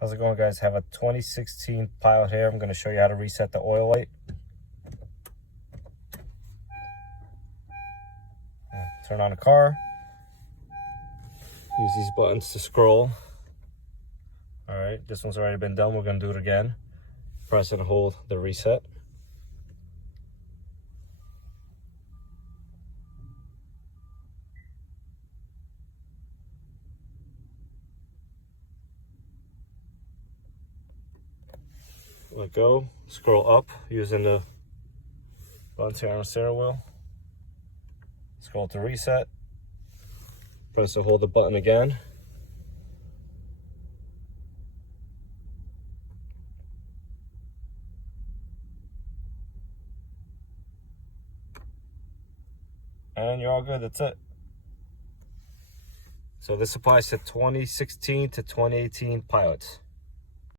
How's it going, guys? Have a 2016 Pilot here. I'm going to show you how to reset the oil light. Turn on the car. Use these buttons to scroll. All right, this one's already been done. We're going to do it again. Press and hold the reset. Let go, scroll up using the buttons here on the steering wheel. Scroll to reset. Press and hold the button again. And you're all good, that's it. So this applies to 2016 to 2018 Pilots.